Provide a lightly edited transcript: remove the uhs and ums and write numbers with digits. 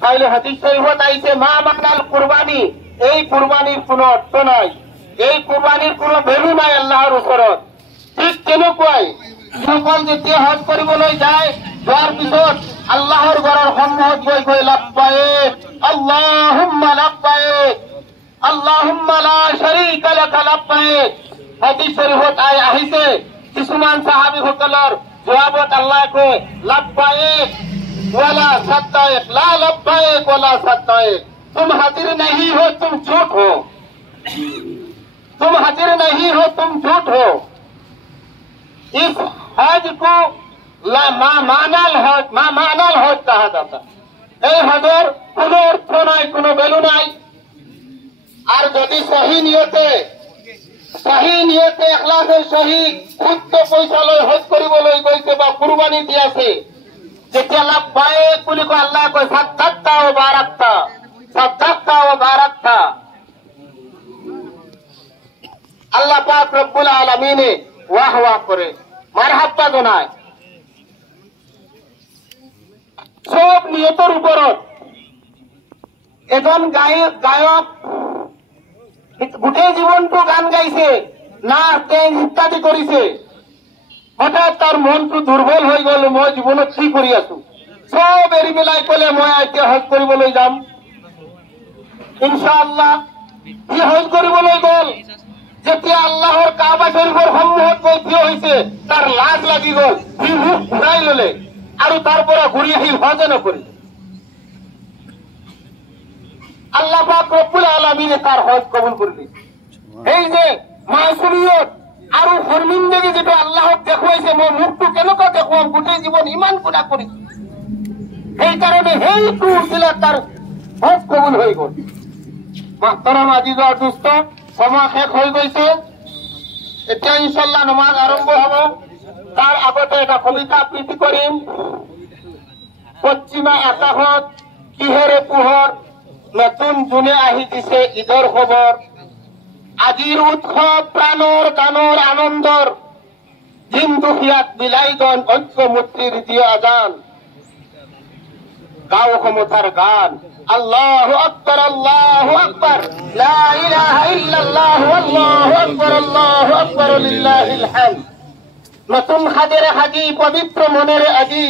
তাহলে হাদিস শৰীফত আইছে মা মানাল কুৰবানি, এই কুৰবানিৰ কোনো অৰ্থ নাই, এই কুৰবানিৰ কোনো ভ্যালু নাই আল্লাহৰ ওচৰত। ঠিক তেনেকুৱাই যখন যেতিয়া হজ কৰিবলৈ যায়, যোৱাৰ পিছত আল্লাহৰ ঘৰৰ সন্মুখত গৈ গৈ লাব্বাইক আল্লাহুম্মা লাব্বাইক আল্লাহুম্মা লা শাৰীকা লাকা লাব্বাইক। হাদিস শৰীফত আহিছে কিছুমান সাহাবীসকলৰ জবাবত আল্লাহ কয় লাব্বাইক वाला सद्दाइक ला लब्बाइक वाला सद्दाइक। तुम हाजिर नहीं हो, तुम झूठ हो, तुम हाजिर नहीं हो, तुम झूठ हो। इस हज को मामानल हज कहा जाता। এই হজের কোন অর্থ নাই, কোন ভ্যালু নাই। আর যদি সহি নিয়তে ইখলাসের সহিত শুদ্ধ পয়সা লৈ হজ কৰিবলৈ গৈছে বা কুরবানি দিয়াছে, যেতিয়া লাব্বাইক বুলি কয় আল্লাহ কয় সাদ্দাক্তা ও বারাক্তা, সাদ্দাক্তা ও বারাক্তা। আল্লাহ পাক রব্বুল আলামিনে ওয়াহ ওয়াহ করে মারহাবা জানায়। সব নিয়তের উপরত এজন গায়ক গোটেই জীবনটো গান গাইছে, নাচ ডেন্স ইত্যাদি কৰিছে, হঠাৎ তাৰ মনটো দুৰ্বল হৈ গল, মই জীবনত কি কৰি আছো, সব এৰি পেলাই কলে মই এতিয়া হজ কৰিবলৈ যাম। ইনশাআল্লাহ সি হজ কৰিবলৈ গল, যেতিয়া আল্লাহৰ কাবা শৰীফৰ সন্মুখত গৈ থিয় হৈছে, তাৰ লাজ লাগি গল, সি মুখ ঘূৰাই ললে আৰু তাৰ পৰা ঘূৰি আহিল, হজে নকৰিল। আল্লাহ পাক ৰব্বুল আলামিনে তাৰ হজ কবুল কৰলেন। এই যে মাসুমিয়ত আৰু শৰ্মিন্দগী যেটা আল্লাহক দেখুৱাইছে, মই মুখটো কেনেকুৱা দেখুৱাম, গোটেই জীৱন ইমান গুণা কৰিছো, সেইকাৰণে সেইটো উচিলাত তাৰ হজ কবুল হৈ গল। মাহতাৰাম আজিজৰ দুষ্ট সময় শেষ হৈ গৈছে, এতিয়া ইনশাআল্লাহ নমাজ আৰম্ভ হব। তাৰ আগতে এটা কবিতা আবৃত্তি কৰিম। পশ্চিমা আকাশত কিহেৰে পোহৰ, নতুন জোনে আহি দিছে ঈদৰ খবৰ। আজিৰ উৎসৱ প্ৰাণৰ গানৰ আনন্দৰ, দিন দুখীয়াত বিলাইগণ ঐক্যমূৰ্তিৰ দিয়া আজান। গাঁও সমতাৰ গান আল্লাহু আকবাৰ, আল্লাহু আকবাৰ, লা ইলাহা ইল্লাল্লাহ, আল্লাহু আকবাৰ, আল্লাহু আকবাৰ, লিল্লাহিল হামদ। নতুন সাজেৰে সাজি পবিত্ৰ মনেৰে আজি